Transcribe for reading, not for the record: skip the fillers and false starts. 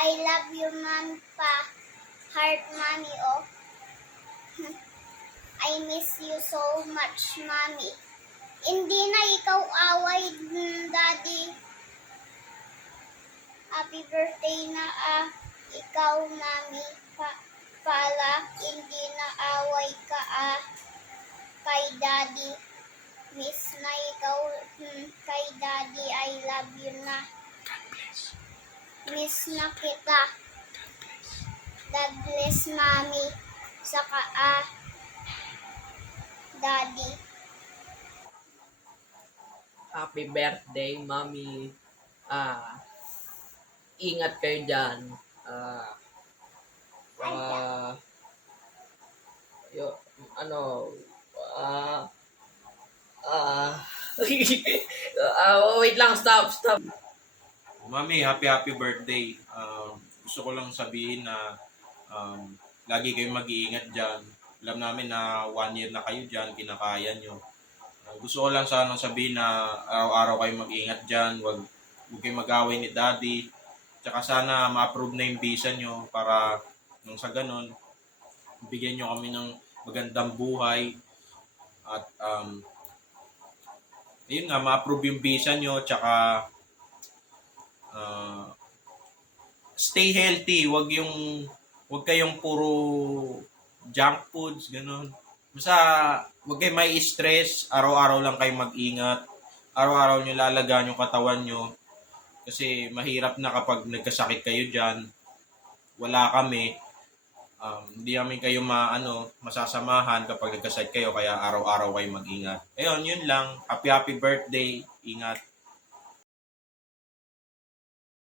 I love you, Mami pa. Heart, Mami, oh. I miss you so much, Mami. Hindi na ikaw away, Daddy. Happy birthday na ikaw, Mami. Pala, hindi na away ka kay Daddy. Miss na ikaw kay Daddy. I love you na. Miss na kita. God bless, Mami. Saka Daddy. Happy birthday, Mami. Ingat kayo dyan. Wait lang, stop. Mami, happy birthday. Gusto ko lang sabihin na lagi kayong mag-iingat dyan. Alam namin na 1 year na kayo dyan, kinakaya nyo. Gusto ko lang sana sabihin na araw-araw kayo mag-iingat dyan. Huwag kayong mag-away ni Daddy. Tsaka sana ma-approve na yung visa nyo para nung sa ganun, bigyan nyo kami ng magandang buhay. At yun nga, ma-approve yung visa nyo. Tsaka stay healthy. Huwag kayong puro junk foods, ganun. Basta huwag kayong may stress. Araw-araw lang kayong mag-ingat. Araw-araw nyo lalagaan yung katawan nyo. Kasi mahirap na kapag nagkasakit kayo dyan. Wala kami. Hindi namin kayo masasamahan kapag nagkasakit kayo. Kaya araw-araw kayo mag-ingat. Ayun, yun lang. Happy birthday. Ingat.